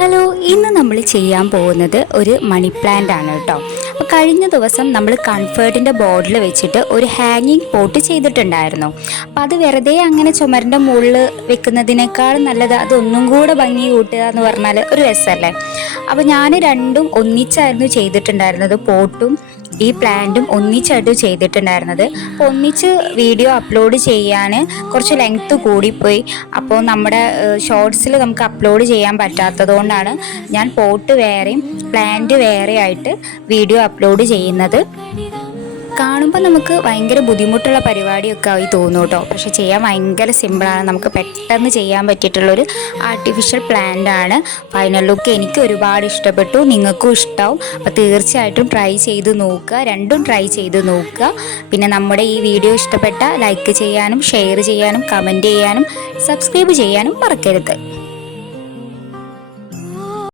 Hello, ഇന്ന് നമ്മൾ ചെയ്യാൻ പോകുന്നത് ഒരു മണി പ്ലാന്റ് ആണ് കേട്ടോ. അപ്പോൾ കഴിഞ്ഞ ദിവസം നമ്മൾ കംഫേർട്ടിൻ്റെ ബോർഡിൽ വെച്ചിട്ട് ഒരു ഹാങ്ങിങ് പോട്ട് ചെയ്തിട്ടുണ്ടായിരുന്നു. അപ്പോൾ അത് വെറുതെ അങ്ങനെ ചുമരിൻ്റെ മുകളിൽ വെക്കുന്നതിനേക്കാൾ നല്ലത് അതൊന്നും കൂടെ ഭംഗി കൂട്ടുക എന്ന് പറഞ്ഞാൽ ഒരു രസമല്ലേ. അപ്പോൾ ഞാൻ രണ്ടും ഒന്നിച്ചായിരുന്നു ചെയ്തിട്ടുണ്ടായിരുന്നത്, പോട്ടും ഈ പ്ലാന്റും ഒന്നിച്ചായിട്ട് ചെയ്തിട്ടുണ്ടായിരുന്നത്. അപ്പോൾ ഒന്നിച്ച് വീഡിയോ അപ്ലോഡ് ചെയ്യാൻ കുറച്ച് ലെങ്ത്ത് കൂടിപ്പോയി. അപ്പോൾ നമ്മുടെ ഷോർട്സിൽ നമുക്ക് അപ്ലോഡ് ചെയ്യാൻ പറ്റാത്തത് കൊണ്ടാണ് ഞാൻ പോട്ട് വേറെയും പ്ലാന്റ് വേറെ ആയിട്ട് വീഡിയോ അപ്ലോഡ് ചെയ്യുന്നത്. കാണുമ്പോൾ നമുക്ക് ഭയങ്കര ബുദ്ധിമുട്ടുള്ള പരിപാടിയൊക്കെ ആയി തോന്നും കേട്ടോ. പക്ഷെ ചെയ്യാൻ ഭയങ്കര സിമ്പിളാണ്, നമുക്ക് പെട്ടെന്ന് ചെയ്യാൻ പറ്റിയിട്ടുള്ളൊരു ആർട്ടിഫിഷ്യൽ പ്ലാന്റ് ആണ്. ഫൈനൽ ലുക്ക് എനിക്ക് ഒരുപാട് ഇഷ്ടപ്പെട്ടു, നിങ്ങൾക്കും ഇഷ്ടമാവും. അപ്പോൾ തീർച്ചയായിട്ടും ട്രൈ ചെയ്ത് നോക്കുക, രണ്ടും ട്രൈ ചെയ്ത് നോക്കുക. പിന്നെ നമ്മുടെ ഈ വീഡിയോ ഇഷ്ടപ്പെട്ട ലൈക്ക് ചെയ്യാനും ഷെയർ ചെയ്യാനും കമൻറ്റ് ചെയ്യാനും സബ്സ്ക്രൈബ് ചെയ്യാനും മറക്കരുത്.